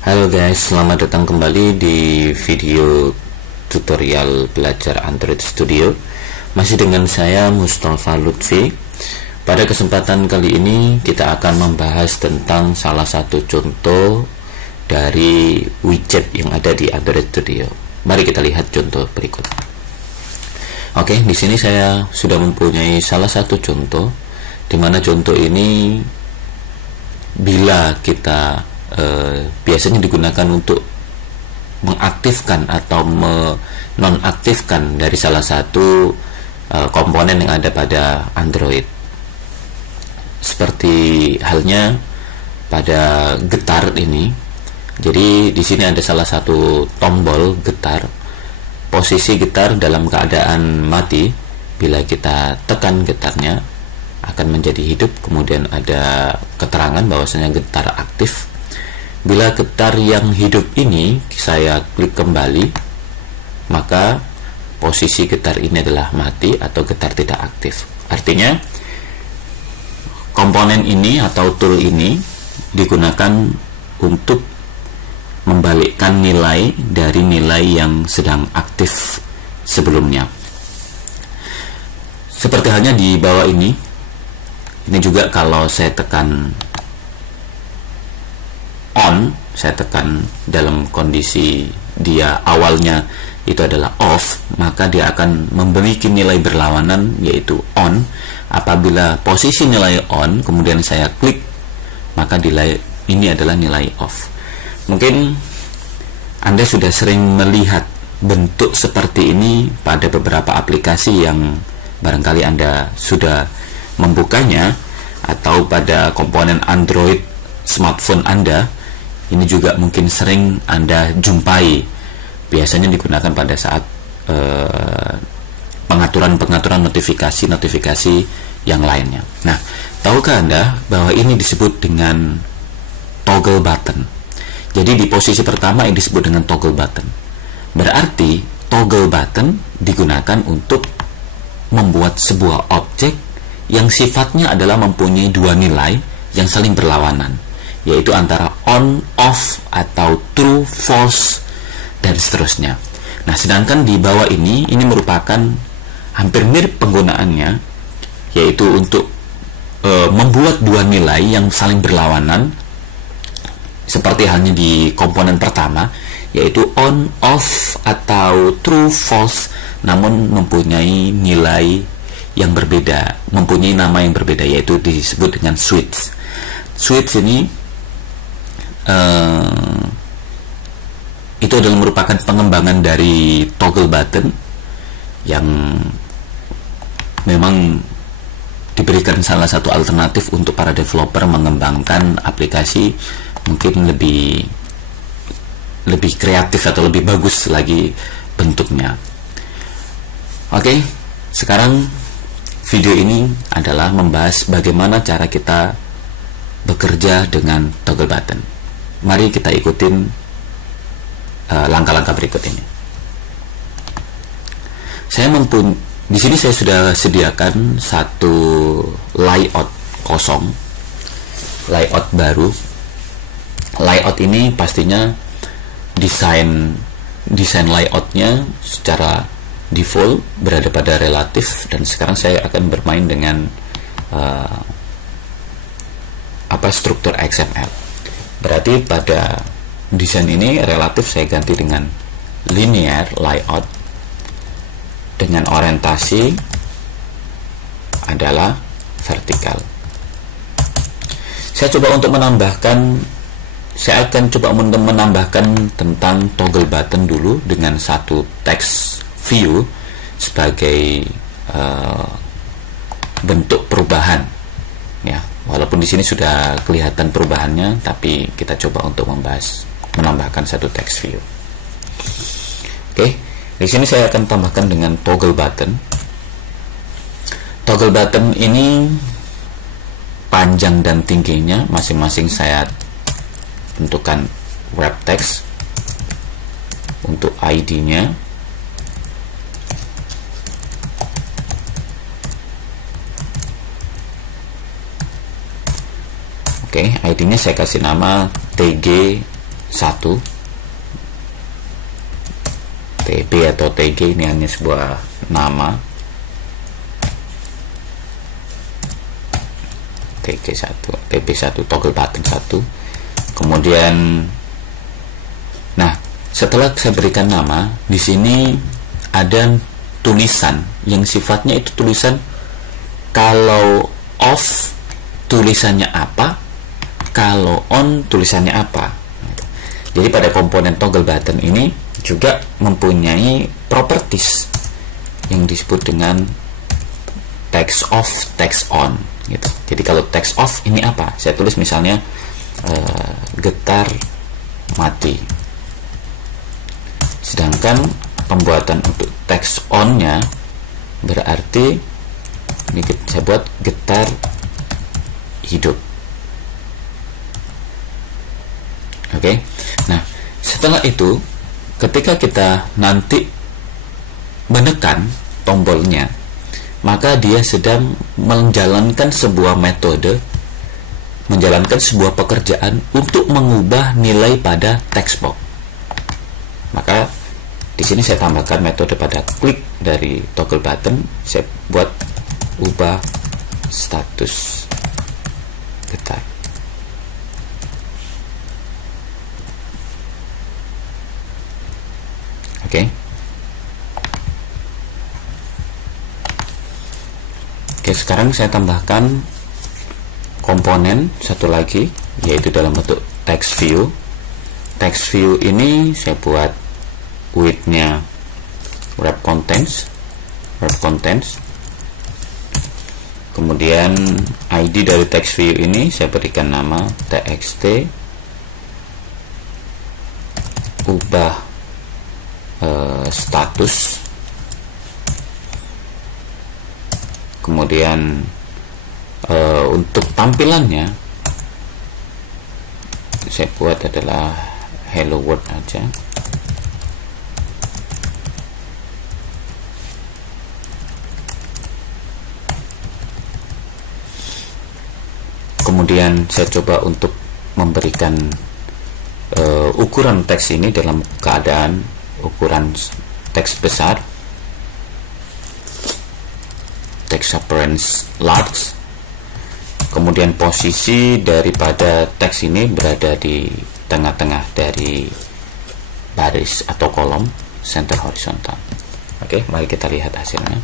Halo guys, selamat datang kembali di video tutorial belajar Android Studio. Masih dengan saya Mustafa Lutfi. Pada kesempatan kali ini kita akan membahas tentang salah satu contoh dari widget yang ada di Android Studio. Mari kita lihat contoh berikut. Oke, di sini saya sudah mempunyai salah satu contoh, di mana contoh ini bila kita biasanya digunakan untuk mengaktifkan atau menonaktifkan dari salah satu komponen yang ada pada Android. Seperti halnya pada getar ini. Jadi di sini ada salah satu tombol getar. Posisi getar dalam keadaan mati, bila kita tekan getarnya akan menjadi hidup. Kemudian ada keterangan bahwasanya getar aktif. Bila getar yang hidup ini saya klik kembali, maka posisi getar ini adalah mati atau getar tidak aktif. Artinya komponen ini atau tool ini digunakan untuk membalikkan nilai dari nilai yang sedang aktif sebelumnya. Seperti halnya di bawah ini juga kalau saya tekan on, saya tekan dalam kondisi dia awalnya itu adalah off, maka dia akan memiliki nilai berlawanan yaitu on. Apabila posisi nilai on kemudian saya klik, maka nilai ini adalah nilai off. Mungkin Anda sudah sering melihat bentuk seperti ini pada beberapa aplikasi yang barangkali Anda sudah membukanya, atau pada komponen Android smartphone Anda. Ini juga mungkin sering Anda jumpai. Biasanya digunakan pada saat pengaturan notifikasi yang lainnya. Nah, tahukah Anda bahwa ini disebut dengan toggle button? Jadi di posisi pertama ini disebut dengan toggle button. Berarti toggle button digunakan untuk membuat sebuah objek yang sifatnya adalah mempunyai dua nilai yang saling berlawanan, yaitu antara on, off, atau true, false, dan seterusnya. Nah, sedangkan di bawah ini merupakan hampir mirip penggunaannya, yaitu untuk membuat dua nilai yang saling berlawanan, seperti halnya di komponen pertama, yaitu on, off, atau true, false, namun mempunyai nilai yang berbeda, mempunyai nama yang berbeda, yaitu disebut dengan switch. Switch ini itu adalah merupakan pengembangan dari toggle button yang memang diberikan salah satu alternatif untuk para developer mengembangkan aplikasi mungkin lebih kreatif atau lebih bagus lagi bentuknya. Oke, sekarang video ini adalah membahas bagaimana cara kita bekerja dengan toggle button. Mari kita ikutin langkah-langkah berikut ini. Di sini saya sudah sediakan satu layout kosong, layout baru. Layout ini pastinya desain layoutnya secara default berada pada relatif, dan sekarang saya akan bermain dengan struktur XML. Berarti pada desain ini relatif saya ganti dengan linear layout, dengan orientasi adalah vertikal. Saya akan coba menambahkan tentang toggle button dulu dengan satu text view sebagai bentuk perubahan, ya. Walaupun di sini sudah kelihatan perubahannya, tapi kita coba untuk menambahkan satu text view. Oke, di sini saya akan tambahkan dengan toggle button. Toggle button ini panjang dan tingginya masing-masing saya tentukan wrap text. Untuk ID-nya ID-nya saya kasih nama TG 1 TB atau TG, ini hanya sebuah nama. TG1, TB1, toggle button 1. Kemudian, nah setelah saya berikan nama, di sini ada tulisan yang sifatnya itu tulisan, kalau off tulisannya apa, kalau on tulisannya apa. Jadi pada komponen toggle button ini juga mempunyai properties yang disebut dengan text off, text on gitu. Jadi kalau text off ini apa? Saya tulis misalnya getar mati. Sedangkan pembuatan untuk text on-nya berarti ini saya buat getar hidup. Oke. Nah, setelah itu ketika kita nanti menekan tombolnya, maka dia sedang menjalankan sebuah metode, menjalankan sebuah pekerjaan untuk mengubah nilai pada text box. Maka di sini saya tambahkan metode pada klik dari toggle button, saya buat ubah status getar. Oke. Oke, sekarang saya tambahkan komponen satu lagi, yaitu dalam bentuk text view. Text view ini saya buat width-nya wrap contents. Kemudian ID dari text view ini saya berikan nama txt, ubah status. Kemudian untuk tampilannya saya buat adalah hello world aja. Kemudian saya coba untuk memberikan ukuran teks ini dalam keadaan ukuran teks besar, text appearance large. Kemudian posisi daripada teks ini berada di tengah-tengah dari baris atau kolom, center horizontal. Oke, mari kita lihat hasilnya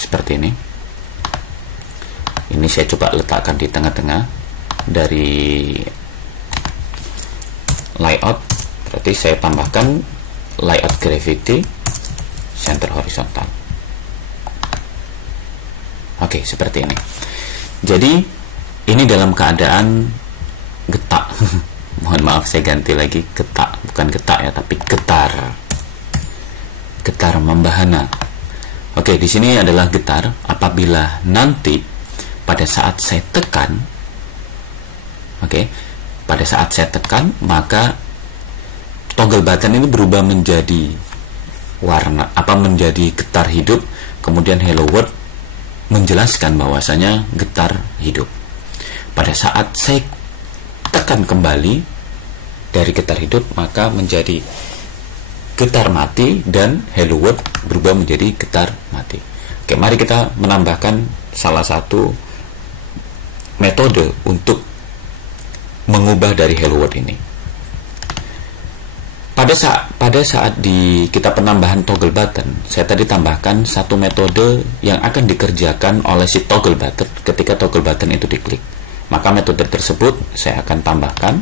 seperti ini. Ini saya coba letakkan di tengah-tengah dari layout, berarti saya tambahkan layout gravity center horizontal. Oke, seperti ini. Jadi ini dalam keadaan getak. Mohon maaf, saya ganti lagi getak, bukan getak ya, tapi getar. Getar membahana. Oke, di sini adalah getar. Apabila nanti pada saat saya tekan, pada saat saya tekan, maka toggle button ini berubah menjadi warna menjadi getar hidup. Kemudian hello world menjelaskan bahwasanya getar hidup. Pada saat saya tekan kembali dari getar hidup, maka menjadi getar mati dan hello world berubah menjadi getar mati. Oke, mari kita menambahkan salah satu metode untuk mengubah dari hello world ini. Pada saat kita penambahan toggle button, saya tadi tambahkan satu metode yang akan dikerjakan oleh si toggle button ketika toggle button itu diklik. Maka metode tersebut saya akan tambahkan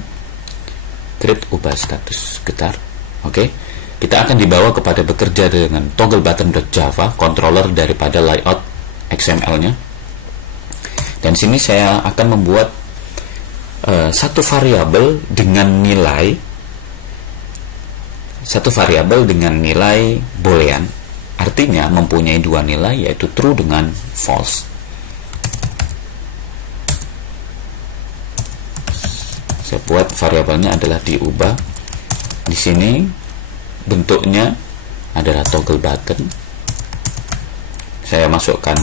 create ubah status getar. Oke, kita akan dibawa kepada bekerja dengan toggle button.java, controller daripada layout XML-nya. Dan sini saya akan membuat satu variabel dengan nilai boolean, artinya mempunyai dua nilai, yaitu true dengan false. Saya buat variabelnya adalah diubah. Di sini bentuknya adalah toggle button. Saya masukkan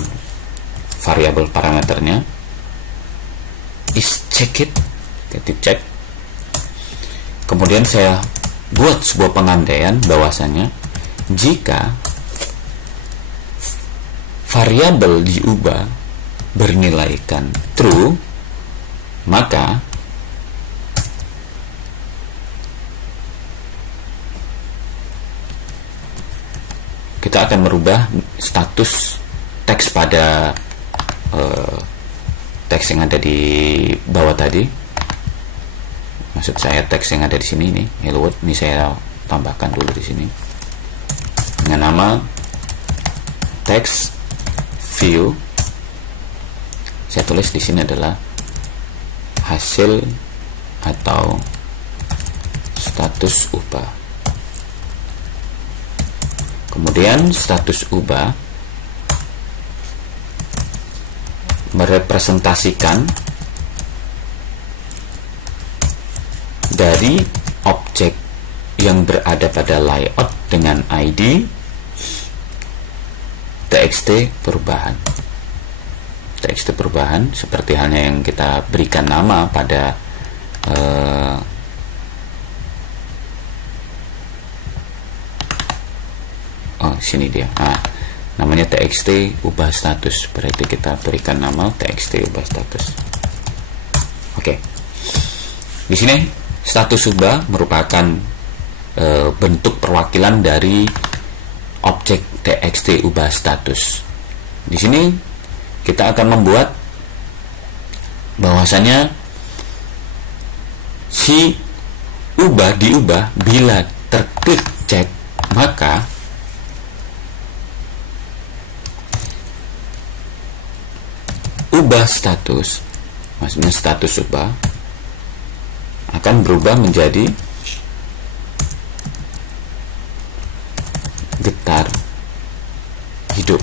variabel parameternya is check it, ketik cek. Kemudian saya buat sebuah pengandaian bahwasanya jika variabel diubah bernilaikan true, maka kita akan merubah status teks pada teks yang ada di bawah tadi. Maksud saya teks yang ada di sini ini, hello world. Ini saya tambahkan dulu di sini dengan nama teks view. Saya tulis di sini adalah hasil atau status ubah. Kemudian status ubah merepresentasikan dari objek yang berada pada layout dengan ID txt perubahan. Txt perubahan seperti halnya yang kita berikan nama pada sini dia. Nah, namanya txt ubah status. Berarti kita berikan nama txt ubah status. Oke. Di sini status ubah merupakan bentuk perwakilan dari objek txt ubah status. Di sini kita akan membuat bahwasanya si ubah diubah bila terklik cek, maka ubah status, maksudnya status ubah, akan berubah menjadi getar hidup.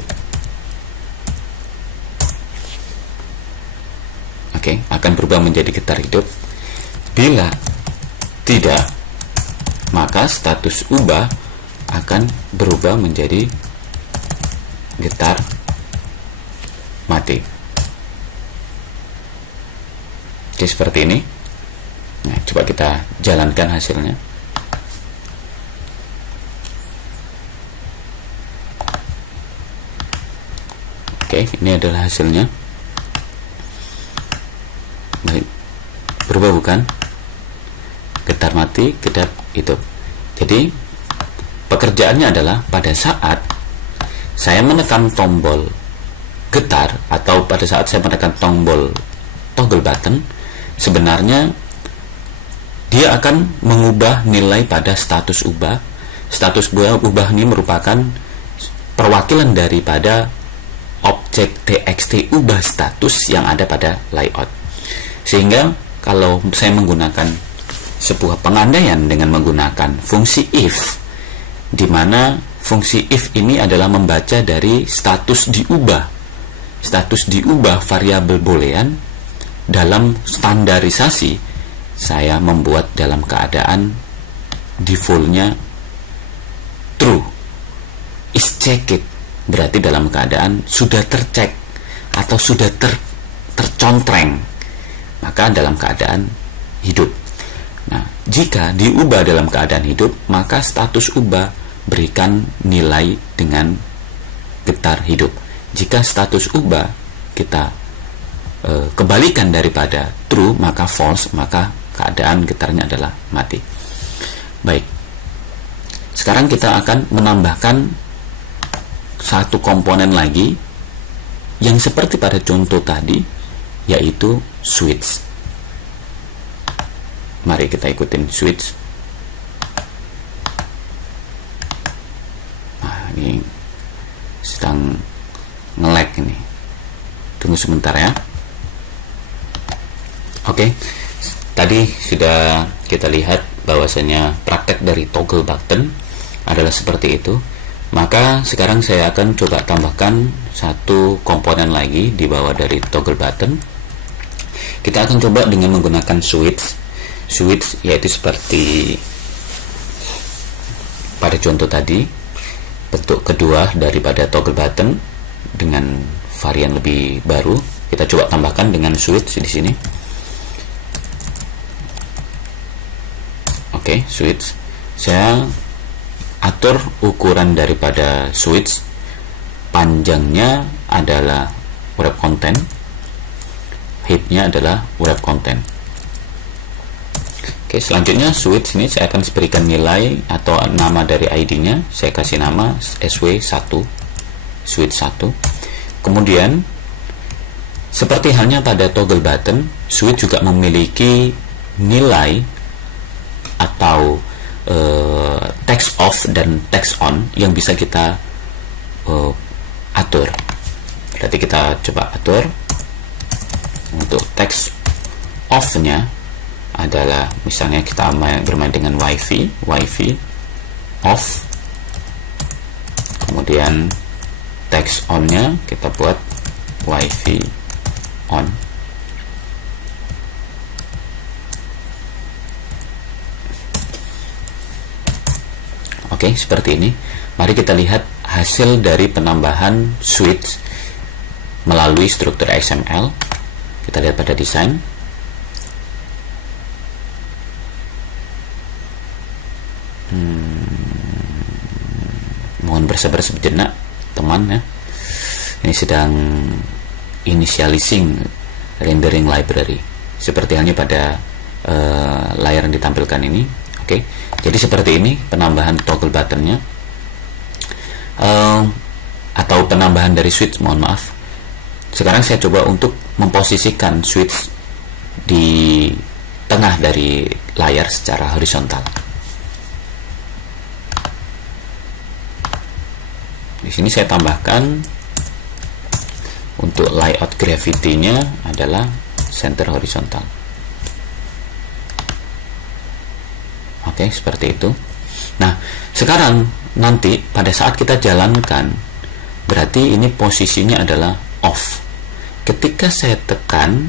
Oke, akan berubah menjadi getar hidup. Bila tidak, maka status ubah akan berubah menjadi getar mati. Oke, seperti ini. Nah, coba kita jalankan hasilnya. Oke, ini adalah hasilnya. Baik, berubah bukan? Getar mati, getar hidup. Jadi pekerjaannya adalah pada saat saya menekan tombol getar atau pada saat saya menekan tombol toggle button, sebenarnya dia akan mengubah nilai pada status ubah. Status ubah ini merupakan perwakilan daripada objek txt ubah status yang ada pada layout. Sehingga kalau saya menggunakan sebuah pengandaian dengan menggunakan fungsi if, di mana fungsi if ini adalah membaca dari status diubah. Status diubah variabel boolean dalam standarisasi saya membuat dalam keadaan defaultnya true, is checked, berarti dalam keadaan sudah tercek atau sudah tercontreng, maka dalam keadaan hidup. Nah, jika diubah dalam keadaan hidup, maka status ubah berikan nilai dengan getar hidup. Jika status ubah kita kebalikan daripada true, maka false, maka keadaan getarnya adalah mati. Baik, sekarang kita akan menambahkan satu komponen lagi yang seperti pada contoh tadi, yaitu switch. Mari kita ikutin switch. Nah, ini sedang nge-lag ini. Tunggu sebentar ya. Oke, tadi sudah kita lihat bahwasanya praktek dari toggle button adalah seperti itu. Maka sekarang saya akan coba tambahkan satu komponen lagi di bawah dari toggle button. Kita akan coba dengan menggunakan switch. Switch yaitu seperti pada contoh tadi, bentuk kedua daripada toggle button dengan varian lebih baru. Kita coba tambahkan dengan switch di sini. Oke, Oke, switch. Saya atur ukuran daripada switch. Panjangnya adalah wrap content, height-nya adalah wrap content. Oke, selanjutnya switch ini saya akan berikan nilai atau nama dari ID-nya. Saya kasih nama SW1, switch 1. Kemudian seperti halnya pada toggle button, switch juga memiliki nilai atau text off dan text on yang bisa kita atur. Berarti kita coba atur. Untuk text off-nya adalah misalnya kita bermain dengan wifi off, kemudian text on-nya kita buat wifi on. Oke, seperti ini. Mari kita lihat hasil dari penambahan switch melalui struktur XML. Kita lihat pada desain. Mohon bersabar sejenak teman ya. Ini sedang initializing rendering library seperti halnya pada layar yang ditampilkan ini. Oke, jadi seperti ini penambahan toggle buttonnya atau penambahan dari switch. Mohon maaf. Sekarang saya coba untuk memposisikan switch di tengah dari layar secara horizontal. Di sini saya tambahkan untuk layout gravity-nya adalah center horizontal. Oke, seperti itu. Nah, sekarang nanti pada saat kita jalankan, berarti ini posisinya adalah off. Ketika saya tekan,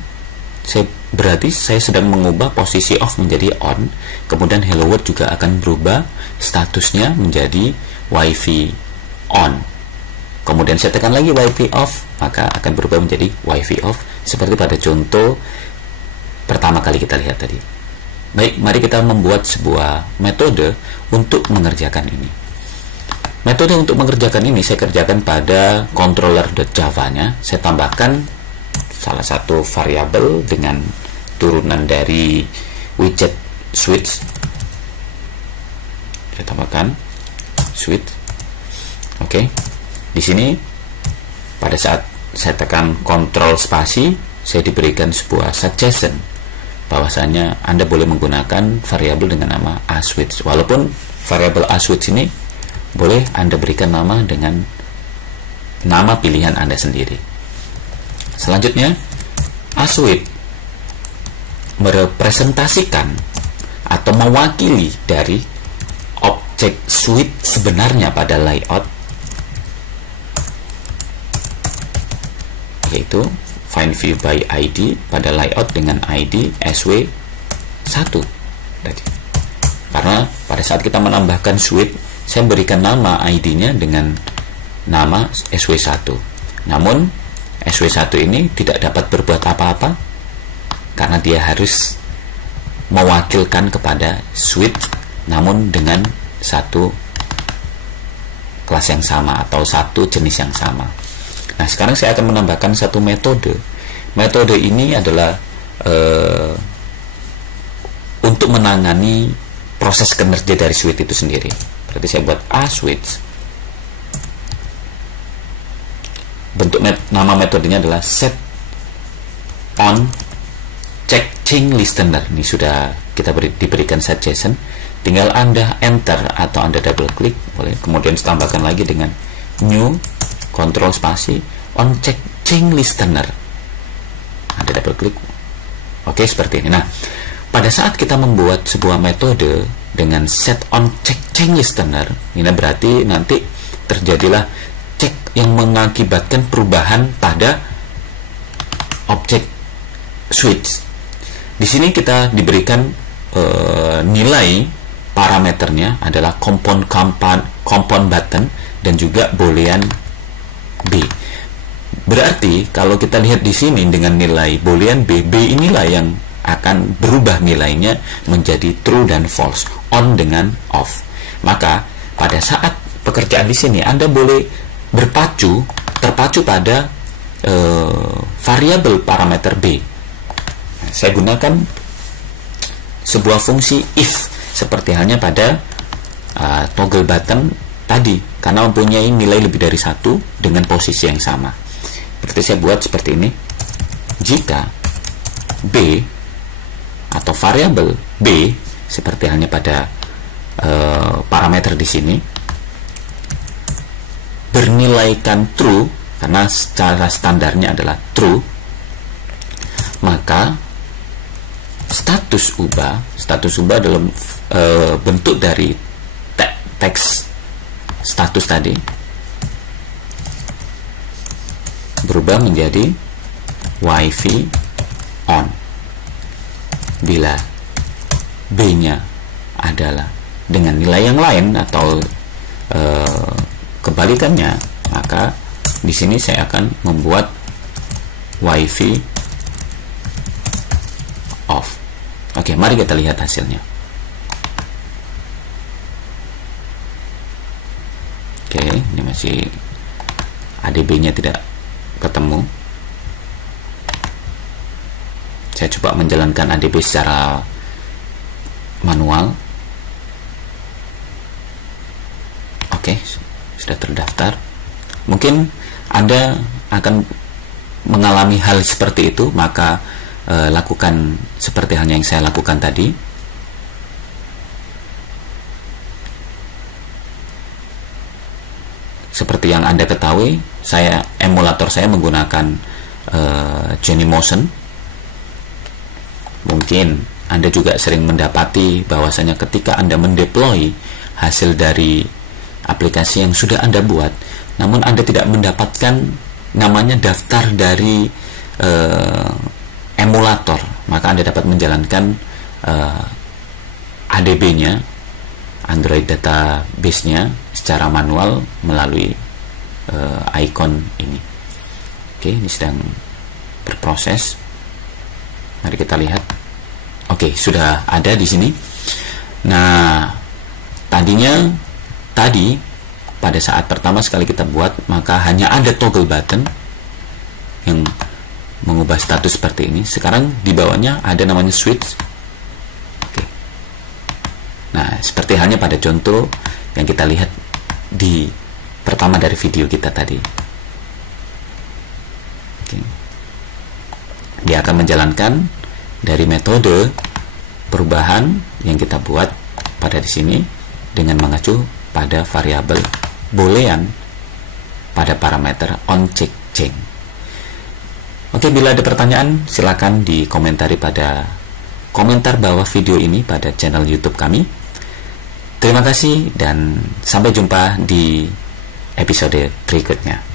berarti saya sedang mengubah posisi off menjadi on. Kemudian hello world juga akan berubah statusnya menjadi wifi on. Kemudian saya tekan lagi wifi off, maka akan berubah menjadi wifi off seperti pada contoh pertama kali kita lihat tadi. Baik, mari kita membuat sebuah metode untuk mengerjakan ini. Metode untuk mengerjakan ini saya kerjakan pada controller.java-nya. Saya tambahkan salah satu variabel dengan turunan dari widget switch. Saya tambahkan switch. Oke. Di sini pada saat saya tekan Ctrl spasi, saya diberikan sebuah suggestion bahwasanya Anda boleh menggunakan variabel dengan nama aswitch. Walaupun variabel aswitch ini boleh Anda berikan nama dengan nama pilihan Anda sendiri. Selanjutnya, aswitch merepresentasikan atau mewakili dari objek switch sebenarnya pada layout, yaitu find view by ID pada layout dengan ID SW1 tadi. Karena pada saat kita menambahkan switch, saya berikan nama ID-nya dengan nama SW1. Namun SW1 ini tidak dapat berbuat apa-apa karena dia harus mewakilkan kepada switch, namun dengan satu kelas yang sama atau satu jenis yang sama. Nah, sekarang saya akan menambahkan satu metode. Metode ini adalah untuk menangani proses kinerja dari switch itu sendiri. Berarti saya buat aswitch. Bentuk nama metodenya adalah set on check change listener. Ini sudah kita diberikan suggestion. Tinggal Anda enter atau Anda double klik, boleh. Kemudian tambahkan lagi dengan new, Ctrl spasi, on check change listener. Anda double klik. Oke, seperti ini. Nah, pada saat kita membuat sebuah metode dengan set on check change listener, ini berarti nanti terjadilah cek yang mengakibatkan perubahan pada objek switch. Di sini kita diberikan nilai parameternya adalah compon button dan juga boolean B. Berarti kalau kita lihat di sini dengan nilai boolean B, B inilah yang akan berubah nilainya menjadi true dan false, on dengan off. Maka pada saat pekerjaan di sini Anda boleh terpacu pada variabel parameter B. Saya gunakan sebuah fungsi if, seperti halnya pada toggle button tadi, karena mempunyai nilai lebih dari 1 dengan posisi yang sama. Berarti saya buat seperti ini: jika B atau variabel B, seperti halnya pada parameter di sini, bernilaikan true, karena secara standarnya adalah true, maka status ubah dalam bentuk dari teks status tadi berubah menjadi wifi on bila B-nya adalah dengan nilai yang lain atau kebalikannya, maka di sini saya akan membuat wifi off. Oke, mari kita lihat hasilnya. Oke, ini masih ADB-nya tidak ketemu. Saya coba menjalankan ADB secara manual. Oke, sudah terdaftar. Mungkin Anda akan mengalami hal seperti itu, maka lakukan seperti halnya yang saya lakukan tadi. Seperti yang Anda ketahui, emulator saya menggunakan Genymotion. Mungkin Anda juga sering mendapati bahwasanya ketika Anda mendeploy hasil dari aplikasi yang sudah Anda buat, namun Anda tidak mendapatkan namanya daftar dari emulator, maka Anda dapat menjalankan ADB-nya, Android Database-nya secara manual melalui icon ini. Oke, ini sedang berproses. Mari kita lihat. Oke, sudah ada di sini. Nah, tadi pada saat pertama sekali kita buat, maka hanya ada toggle button yang mengubah status seperti ini. Sekarang di bawahnya ada namanya switch. Oke. Nah, seperti halnya pada contoh yang kita lihat di pertama dari video kita tadi. Oke. Dia akan menjalankan dari metode perubahan yang kita buat pada di sini dengan mengacu pada variabel boolean pada parameter onCheckChange. Oke, bila ada pertanyaan silakan dikomentari pada komentar bawah video ini pada channel YouTube kami. Terima kasih dan sampai jumpa di episode berikutnya.